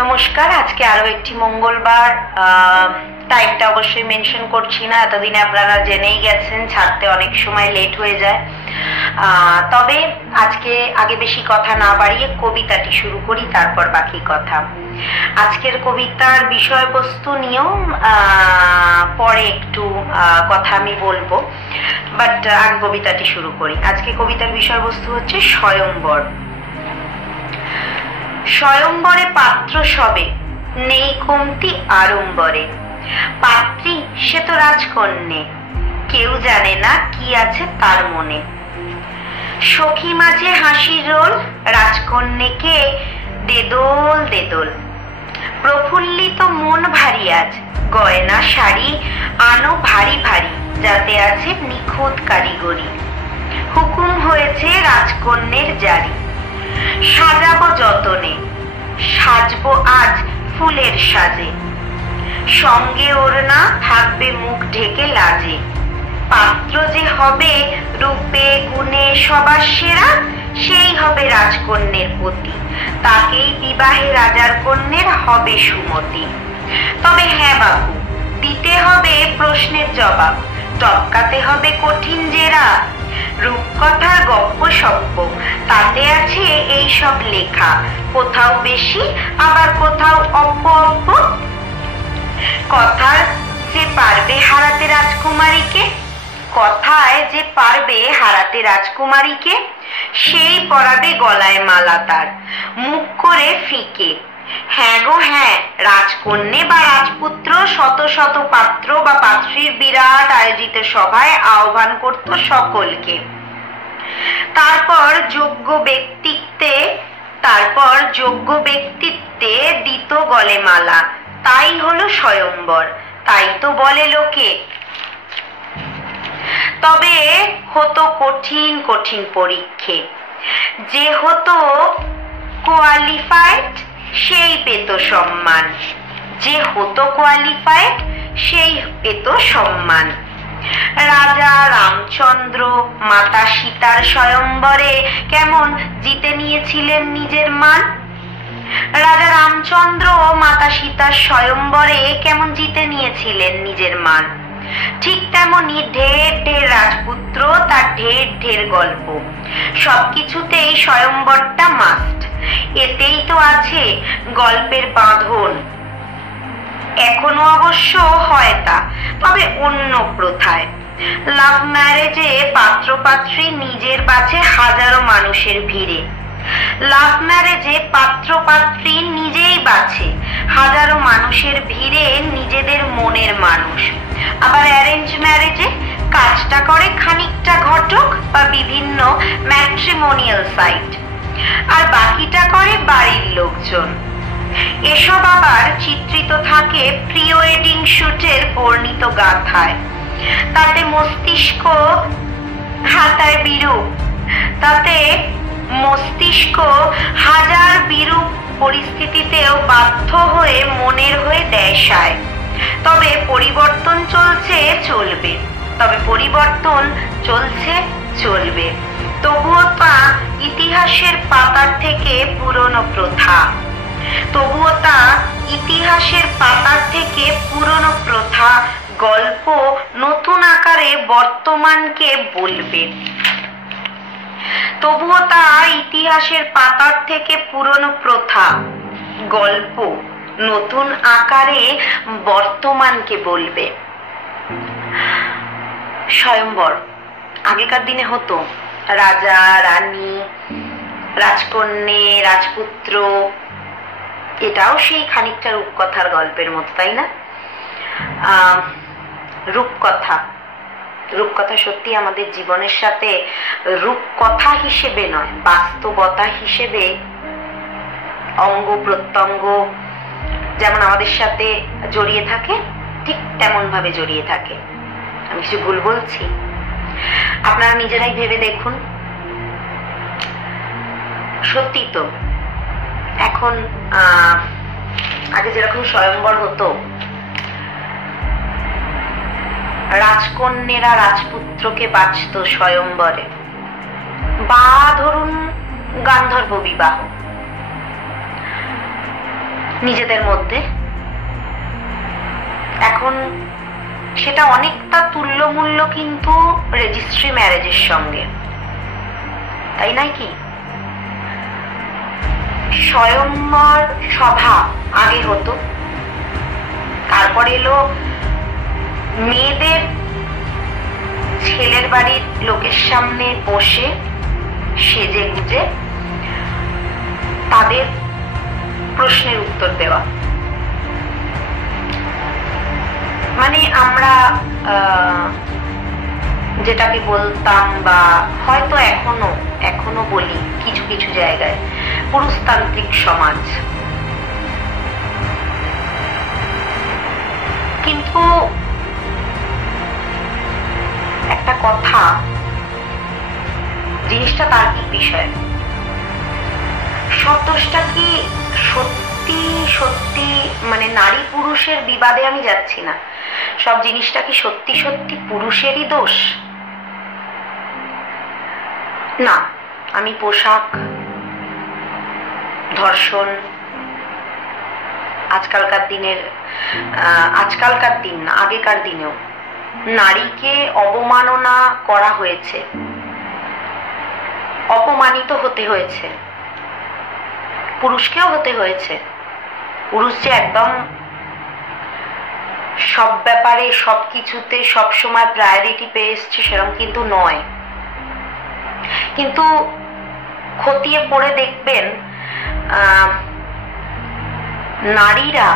নমস্কার। আজকে আরো একটি মঙ্গলবার। টাইমটা অবশ্যই মেনশন করছি না, এতদিনে আপনারা জেনেই গেছেন, ছাড়তে অনেক সময় লেট হয়ে যায়। তবে আজকে আগে বেশি কথা না বাড়িয়ে কবিতাটি শুরু করি, তারপর বাকি কথা। আজকের কবিতার বিষয়বস্তু নিয়েও পরে একটু কথা আমি বলবো, বাট আগে কবিতাটি শুরু করি। আজকে কবিতার বিষয়বস্তু হচ্ছে স্বয়ম্বর। স্বয়ম্বরে পাত্র সবে, নেই কমতি আড়ম্বরে। পাত্রী সে তো রাজকন্যে, কেউ জানে না কি আছে তার মনে। সখী মাঝে হাসির রোল, রাজকন্যেকে দেদোল দেদোল। প্রফুল্লিত মন ভারী আজ, গয়না শাড়ি আনো ভারী ভারী, যাতে আছে নিখুঁত কারিগরি। হুকুম হয়েছে রাজকন্যের জারি, সাজাবো যতনে, সাজবো আজ ফুলের সাজে। সঙ্গে ওড়না, থাকবে মুখ ঢেকে লাজে। পাত্র যে হবে রূপে গুণে সবার সেরা, সেই হবে রাজকন্যের পতি। তাকেই বিবাহে রাজার কন্যের হবে সুমতি। তবে হ্যাঁ বাবু, দিতে হবে প্রশ্নের জবাব, টপকাতে হবে কঠিন জেরা। রূপকথার গপ্প সপ্প, তাতে আছে এই সব লেখা। কোথাও বেশি আবার কোথাও অল্প অল্প। কথায় যে পারবে হারাতে রাজকুমারীকে, কথায় যে পারবে হারাতে রাজকুমারীকে, সেই পরাবে গলায় মালা তার, মুখ করে ফিকে। হ্যাঁ গো হ্যাঁ, রাজকন্যে বা রাজপুত্র শত শত পাত্র বা পাত্রীর বিরাট আয়োজিত সভায় আহ্বান করত সকলকে। তারপর যোগ্য ব্যক্তিত্বে দিত গলে মালা। তাই হলো স্বয়ম্বর, তাই তো বলে লোকে। তবে হতো কঠিন কঠিন পরীক্ষে, যে হতো কোয়ালিফাইড সেই পেত সম্মান, যে হতো কোয়ালিফাইড সেই পেত সম্মান। রাজা রামচন্দ্র মাতা সীতার স্বয়ম্বরে কেমন জিতে নিয়েছিলেন নিজের মান। রাজা রামচন্দ্র মাতা সীতার স্বয়ম্বরে কেমন জিতে নিয়েছিলেন নিজের মান। ঠিক তেমনি ঢের ঢের রাজপুত্র, তার ঢের ঢের গল্প। সবকিছুতেই স্বয়ম্বরটা মাস্ট, এতেই তো আছে গল্পের বাঁধন। এখনো অবশ্য হয় তা, তবে অন্য প্রথায়। লাভ ম্যারেজে পাত্র পাত্রী নিজের বাছে হাজারো মানুষের ভিড়ে। লাভ ম্যারেজে পাত্র পাত্রী নিজেই বাছে হাজারো মানুষের ভিড়ে নিজেদের মনের মানুষ। আবার অ্যারেঞ্জ ম্যারেজে কাজটা করে খানিকটা ঘটক বা বিভিন্ন ম্যাট্রিমোনিয়াল সাইট, আর বাকিটা করে বাড়ির লোকজন। এসব আবার চিত্রিত থাকে প্রি ওয়েডিং শুটের বর্ণিত গাথায়। তাতে মস্তিষ্ক হাজার বিরূপ পরিস্থিতিতেও বাধ্য হয়ে মনের হয়ে দেয় সায়। তবে পরিবর্তন চলবে, তবুও তা ইতিহাসের পাতার থেকে পুরনো প্রথা গল্প নতুন আকারে বর্তমানকে বলবে। তবুও তা ইতিহাসের পাতার থেকে পুরনো প্রথা গল্প নতুন আকারে বর্তমানকে বলবে। স্বয়ম্বর আগেকার দিনে হতো, রাজা রানী, রাজকন্যে, রাজপুত্র। এটাও সেই খানিকটা রূপকথার গল্পের মতো, তাই না? রূপকথা সত্যি আমাদের জীবনের সাথে রূপকথা হিসেবে নয়, বাস্তবতা হিসেবে অঙ্গ প্রত্যঙ্গ যেমন আমাদের সাথে জড়িয়ে থাকে, ঠিক তেমন ভাবে জড়িয়ে থাকে। আমি কিছু ভুল বলছি? আপনারা নিজেরাই ভেবে দেখুন। সত্যি তো, এখন আগে যেরকম স্বয়ম্বর হতো, রাজকন্যেরা রাজপুত্রকে বাঁচত স্বয়ম্বরে, বা ধরুন গান্ধর্ব বিবাহ, নিজেদের মধ্যে। এখন সেটা অনেকটা তুল্যমূল্য কিন্তু রেজিস্ট্রি ম্যারেজের সঙ্গে, তাই নয় কি? স্বয়ংবর সভা আগে হতো, তারপর এলো মেয়েদের ছেলের বাড়ির লোকের সামনে বসে সেজে গুজে তাদের প্রশ্নের উত্তর দেওয়া। মানে আমরা যেটাকে বলতাম বা হয়তো এখনো বলি কিছু কিছু জায়গায় পুরুষতান্ত্রিক সমাজ। কিন্তু একটা কথা, জিনিসটা তার্কিক বিষয়। সব দোষটা কি সত্যি সত্যি মানে নারী পুরুষের বিবাদে আমি যাচ্ছি না, সব জিনিসটা কি সত্যি সত্যি পুরুষেরই দোষ? না, আমি পোশাক, ধর্ষণ, আজকালকার দিন না আগেকার দিনেও নারীকে অবমাননা করা হয়েছে, অপমানিত হতে হয়েছে, পুরুষকেও হতে হয়েছে। পুরুষ যে একদম সব ব্যাপারে সবকিছুতে সবসময় প্রায়োরিটি পেয়ে এসছে সেরকম কিন্তু নয়। কিন্তু খতিয়ে পড়ে দেখবেন নারীরা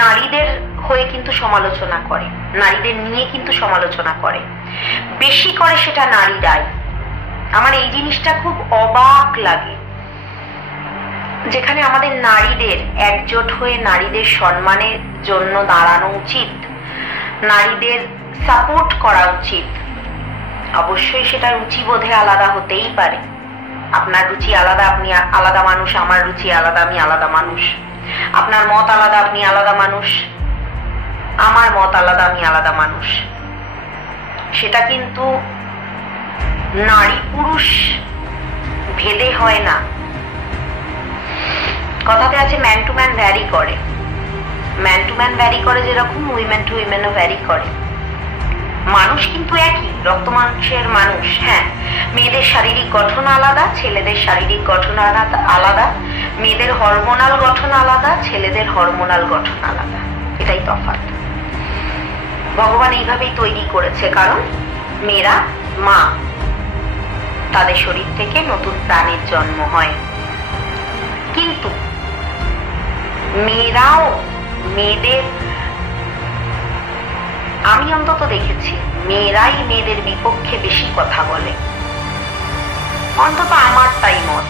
নারীদের হয়ে কিন্তু সমালোচনা করে, নারীদের নিয়ে কিন্তু সমালোচনা করে, বেশি করে সেটা নারীরাই। আমার এই জিনিসটা খুব অবাক লাগে, যেখানে আমাদের নারীদের একজোট হয়ে নারীদের সম্মানের জন্য দাঁড়ানো উচিত, নারীদের সাপোর্ট করা উচিত। অবশ্যই সেটা রুচিবোধে আলাদা হতেই পারে, আপনার রুচি আলাদা, আপনি আলাদা মানুষ, আমার রুচি আলাদা, আমি আলাদা মানুষ, আপনার মত আলাদা, আপনি আলাদা মানুষ, আমার মত আলাদা, আমি আলাদা মানুষ। সেটা কিন্তু নারী পুরুষ ভেদে হয় না। কথাতে আছে ম্যান টু ম্যান ভ্যারি করে, ম্যান টু ম্যান ভ্যারি করে যেরকম উইমেন টু উইমেনও ভ্যারি করে। মানুষ কিন্তু একই, রক্ত মাংসের মানুষ। হ্যাঁ, মেয়েদের শারীরিক গঠন আলাদা, ছেলেদের শারীরিক গঠন আলাদা, মেয়েদের হরমোনাল গঠন আলাদা, ছেলেদের হরমোনাল গঠন আলাদা, এটাই তফাৎ। ভগবান এইভাবেই তৈরি করেছে, কারণ মেয়েরা মা, তাদের শরীর থেকে নতুন প্রাণের জন্ম হয়। কিন্তু মেয়েরাও, মেয়েদের, আমি অন্তত দেখেছি মেয়েরাই মেয়েদের বিপক্ষে বেশি কথা বলে, অন্তত আমার তাই মত।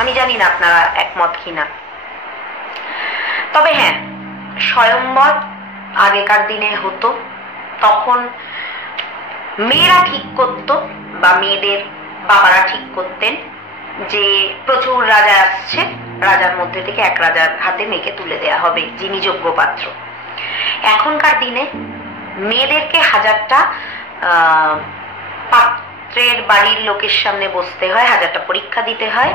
আমি জানি না আপনারা একমত কিনা। তবে হ্যাঁ, স্বয়ংবর আগেকার দিনে হতো, তখন মেয়েরা ঠিক করতো বা মেয়েদের বাবারা ঠিক করতেন যে প্রচুর রাজা আসছে, রাজার মধ্যে থেকে এক রাজার হাতে মেয়েকে তুলে দেয়া হবে, যিনি যোগ্য পাত্র। এখনকার দিনে মেয়েদেরকে হাজারটা পাত্রের বাড়ির লোকের সামনে বসতে হয়, হাজারটা পরীক্ষা দিতে হয়।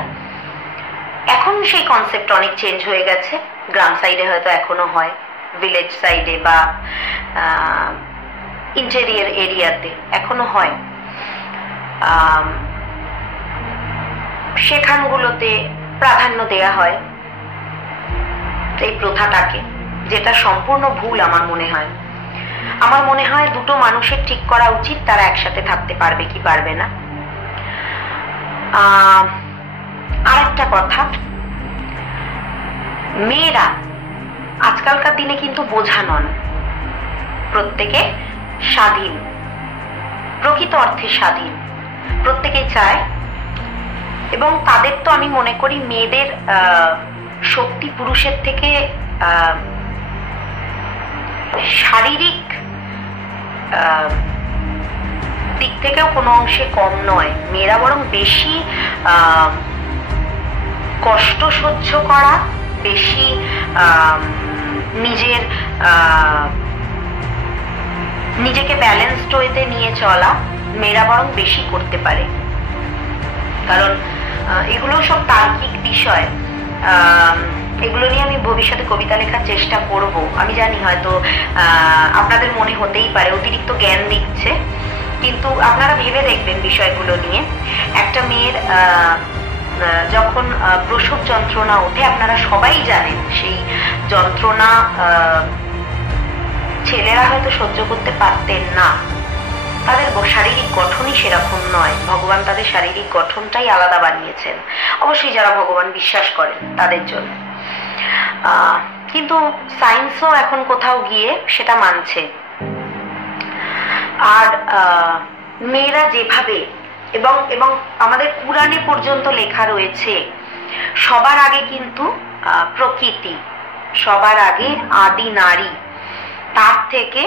এখন সেই কনসেপ্ট অনেক চেঞ্জ হয়ে গেছে, গ্রাম সাইডে হয়তো এখনো হয়, ভিলেজ সাইডে বা ইন্টেরিয়র এরিয়াতে এখনো হয়। সেখানগুলোতে প্রাধান্য দেয়া হয় এই প্রথাটাকে, যেটা সম্পূর্ণ ভুল আমার মনে হয়। আমার মনে হয় দুটো মানুষের ঠিক করা উচিত তারা একসাথে থাকতে পারবে কি পারবে না। আর একটা কথা, মেয়েরা আজকালকার দিনে কিন্তু বোঝা নন, প্রত্যেকে স্বাধীন, প্রকৃত অর্থে স্বাধীন, প্রত্যেকেই চায়। এবং তাদের তো আমি মনে করি মেয়েদের শক্তি পুরুষের থেকে শারীরিক দিক থেকেও কোনো অংশে কম নয়। মেয়েরা বরং বেশি কষ্ট সহ্য করা, বেশি নিজেকে ব্যালেন্সড ওয়েতে নিয়ে চলা, মেয়েরা বরং বেশি করতে পারে। কারণ এগুলো সব তার্কিক বিষয়। এগুলো নিয়ে আমি ভবিষ্যতে কবিতা লেখার চেষ্টা করব। আমি জানি হয়তো আপনাদের মনে হতেই পারে অতিরিক্ত জ্ঞান দিচ্ছে, কিন্তু আপনারা ভেবে দেখবেন বিষয়গুলো নিয়ে। একটা মেয়ের যখন প্রসব যন্ত্রণা ওঠে, আপনারা সবাই জানেন সেই যন্ত্রণা ছেলেরা হয়তো সহ্য করতে পারতেন না, তাদের শারীরিক গঠনই সেরকম নয়, ভগবান তাদের শারীরিক গঠনটাই আলাদা বানিয়েছেন, অবশ্যই যারা ভগবান বিশ্বাস করেন তাদের জন্য। কিন্তু সায়েন্সও এখন কোথাও গিয়ে সেটা মানছে। আর মেয়েরা যেভাবে, এবং এবং আমাদের পুরাণে পর্যন্ত লেখা রয়েছে, সবার আগে কিন্তু প্রকৃতি, সবার আগে আদি নারী, তার থেকে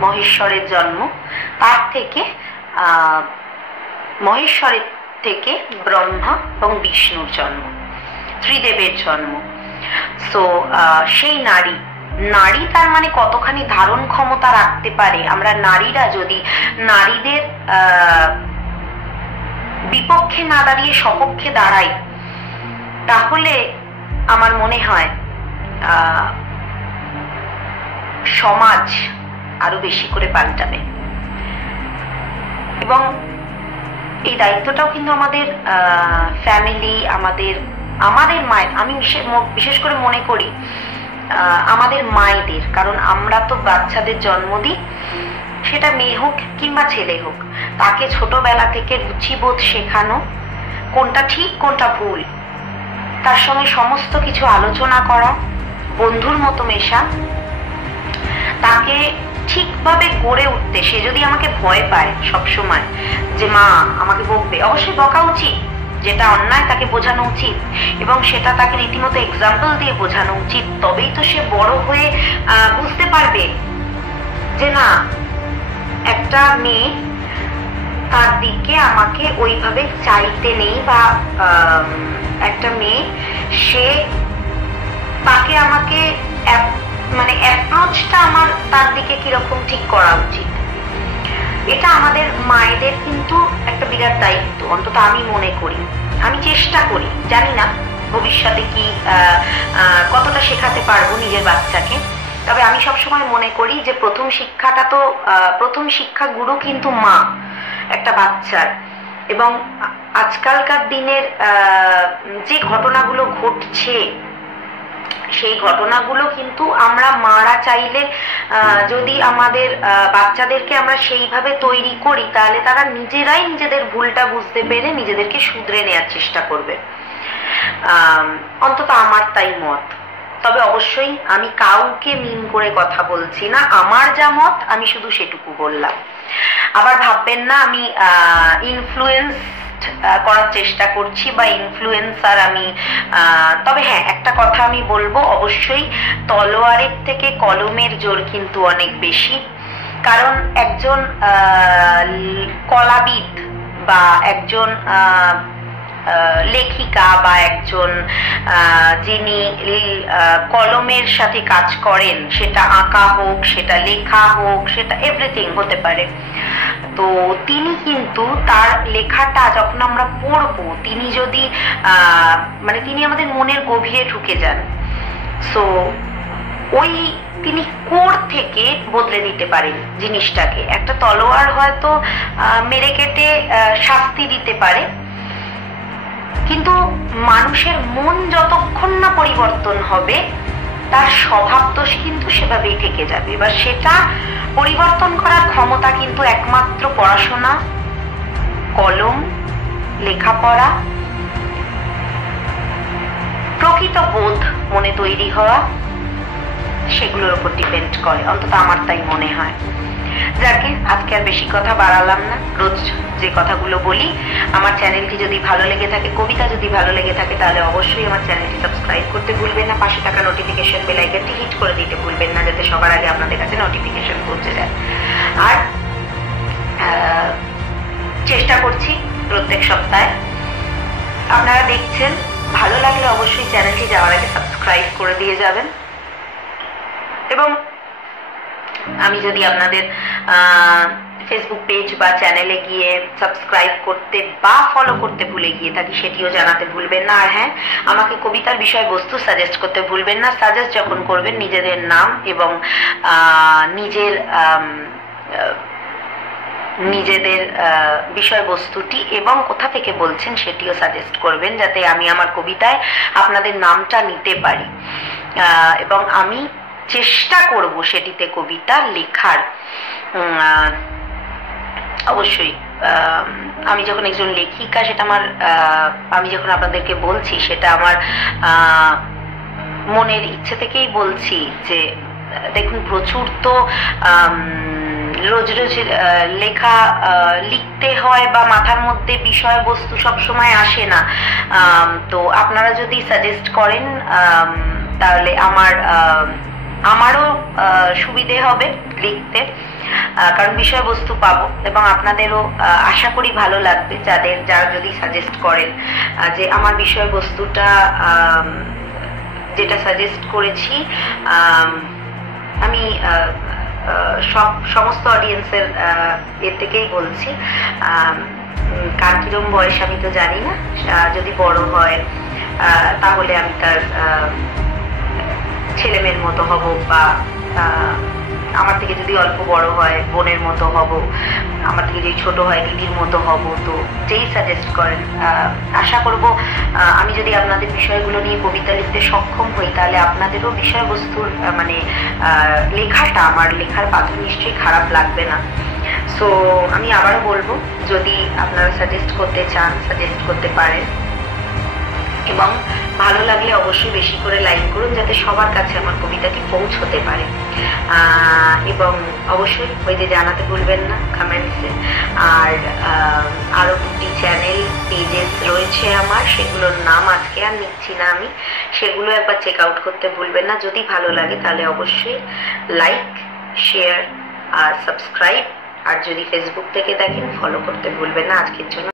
মহেশ্বরের জন্ম, তার থেকে মহেশ্বরের থেকে ব্রহ্মা এবং বিষ্ণুর জন্ম, ত্রিদেবের জন্ম। সো সেই নারী তার মানে কতখানি ধারণ ক্ষমতা রাখতে পারে। আমরা নারীরা যদি নারীদের বিপক্ষে না দাঁড়িয়ে সপক্ষে দাঁড়াই, তাহলে আমার মনে হয় সমাজ আরো বেশি করে পাল্টাবে। এবং এই দায়িত্বটাও কিন্তু আমাদের ফ্যামিলি, আমাদের মায়ের, আমি বিশেষ করে মনে করি আমাদের মায়েদের, কারণ আমরা তো বাচ্চাদের জন্ম দিই, সেটা মেয়ে হোক কিংবা ছেলে হোক, তাকে ছোটবেলা থেকে রুচিবোধ শেখানো, কোনটা ঠিক কোনটা ভুল, তার সঙ্গে সমস্ত কিছু আলোচনা করা, বন্ধুর মতো মেশা, তাকে ঠিকভাবে গড়ে উঠতে। সে যদি আমাকে ভয় পায় সবসময় যে মা আমাকে বকবে, অবশ্যই বকা উচিত, যেটা অন্যায় তাকে বোঝানো উচিত, এবং সেটা তাকে রীতিমতো এক্সাম্পল দিয়ে বোঝানো উচিত। তবেই তো সে বড় হয়ে বুঝতে পারবে যে না, একটা মেয়ে তার দিকে আমাকে ওইভাবে চাইতে নেই, বা একটা মেয়ে সে তাকে আমাকে মানে অ্যাপ্রোচটা আমার তার দিকে কিরকম ঠিক করা উচিত। এটা আমাদের মায়েদের কিন্তু একটা বিরাট দায়িত্ব, অন্তত আমি মনে করি, আমি চেষ্টা করি, জানি না ভবিষ্যতে কি কতটা শেখাতে পারবো নিজের বাচ্চাকে। তবে আমি সবসময় মনে করি যে প্রথম শিক্ষা গুরু কিন্তু মা একটা বাচ্চার। এবং আজকালকার দিনের যে ঘটনাগুলো ঘটছে, সেই ঘটনাগুলো কিন্তু আমরা মারা চাইলে যদি আমাদের বাচ্চাদেরকে আমরা সেইভাবে তৈরি করি, তাহলে তারা নিজেরাই নিজেদের ভুলটা বুঝতে পেরে নিজেদেরকে শুধরে নেওয়ার চেষ্টা করবে। অন্তত আমার তাই মত। তবে অবশ্যই আমি কাউকে মিন করে কথা বলছি না, আমার যা মত আমি শুধু সেটুকু বললাম। আবার ভাববেন না আমি ইনফ্লুয়েন্স করার চেষ্টা করছি বা ইনফ্লুয়েন্সার আমি। তবে হ্যাঁ, একটা কথা আমি বলবো, অবশ্যই তলোয়ারের থেকে কলমের জোর কিন্তু অনেক বেশি। কারণ একজন কলাবিদ বা একজন লেখিকা বা একজন যিনি কলমের সাথে কাজ করেন, সেটা আঁকা হোক, সেটা লেখা হোক, সেটা এভরিথিং হতে পারে, তো তিনি কিন্তু তার লেখাটা যখন আমরা পড়বো, তিনি যদি মানে তিনি আমাদের মনের গভীরে ঢুকে যান, সো তিনি কোর থেকে বদলে দিতে পারেন জিনিসটাকে। একটা তলোয়ার হয়তো মেরে কেটে শাস্তি দিতে পারে, কিন্তু মানুষের মন যতক্ষণ না পরিবর্তন হবে, তার স্বভাব দোষ কিন্তু সেভাবেই থেকে যাবে। এবার সেটা পরিবর্তন করার ক্ষমতা কিন্তু একমাত্র পড়াশোনা, কলম, লেখাপড়া, প্রকৃত বোধ মনে তৈরি হওয়া, সেগুলোর উপর ডিপেন্ড করে, অন্তত আমার তাই মনে হয়। যাকে আজকে আর বেশি কথা বাড়ালাম না, রোজ যে কথাগুলো বলি। আমার চ্যানেলটি যদি ভালো লেগে থাকে, কবিতা যদি ভালো লেগে থাকে, তাহলে অবশ্যই আমার চ্যানেলটি সাবস্ক্রাইব করতে ভুলবেন না, পাশে থাকা নোটিফিকেশন বেল আইকনটি হিট করে দিতে ভুলবেন না, যাতে সবার আগে আপনাদের কাছে নোটিফিকেশন পৌঁছে যায়। আর চেষ্টা করছি প্রত্যেক সপ্তাহে, আপনারা দেখছেন, ভালো লাগলে অবশ্যই চ্যানেলটি যাওয়ার আগে সাবস্ক্রাইব করে দিয়ে যাবেন। এবং আমি যদি আপনাদের ফেসবুক পেজ বা চ্যানেলে গিয়ে সাবস্ক্রাইব করতে বা ফলো করতে ভুলে গিয়ে থাকি সেটিও জানাতে ভুলবেন না। আর হ্যাঁ, আমাকে কবিতার বিষয়বস্তু সাজেস্ট করতে ভুলবেন না। সাজেস্ট যখন করবেন নিজেদের নাম এবং নিজেদের বিষয়বস্তুটি এবং কোথা থেকে বলছেন সেটিও সাজেস্ট করবেন, যাতে আমি আমার কবিতায় আপনাদের নামটা নিতে পারি। এবং আমি চেষ্টা করব সেটিতে কবিতা লেখার। অবশ্যই আমি যখন একজন লেখিকা, সেটা আমার আমি যখন আপনাদেরকে বলছি সেটা আমার মনের ইচ্ছে থেকেই বলছি। যে দেখুন, প্রচুর তো রোজ রোজ লেখা লিখতে হয় বা মাথার মধ্যে বিষয়বস্তু সবসময় আসে না। তো আপনারা যদি সাজেস্ট করেন তাহলে আমারও সুবিধে হবে লিখতে, কারণ বিষয়বস্তু পাবো এবং আপনাদেরও আশা করি ভালো লাগবে যারা যদি সাজেস্ট করেন যে আমার বিষয়বস্তুটা যেটা সাজেস্ট করেছি আমি সমস্ত অডিয়েন্সের এর থেকেই বলছি। কার কিরম বয়স আমি তো জানি না, যদি বড় হয় তাহলে আমি তার ছেলে মেয়ের মতো হব, বা আমার থেকে যদি অল্প বড় হয় বোনের মতো হব, আমার থেকে যদি ছোট হয় দিদির মতো হব। তো যেই সাজেস্ট করেন, আশা করব আমি যদি আপনাদের বিষয়গুলো নিয়ে কবিতা লিখতে সক্ষম হই তাহলে আপনাদেরও বিষয়বস্তুর মানে লেখাটা, আমার লেখার পাথর নিশ্চয়ই খারাপ লাগবে না। সো আমি আবারও বলবো, যদি আপনারা সাজেস্ট করতে চান সাজেস্ট করতে পারেন, এবং ভালো লাগলে অবশ্যই বেশি করে লাইক করুন যাতে সবার কাছে আমার কবিতাটি পৌঁছতে পারে। এবং অবশ্যই ওই যে জানাতে ভুলবেন না কমেন্টসে। আর আরো দুটি চ্যানেল পেজেস রয়েছে আমার, সেগুলোর নাম আজকে আর নিচ্ছি না আমি, সেগুলো একবার চেক আউট করতে ভুলবেন না। যদি ভালো লাগে তাহলে অবশ্যই লাইক, শেয়ার আর সাবস্ক্রাইব, আর যদি ফেসবুক থেকে দেখেন ফলো করতে ভুলবেন না। আজকের জন্য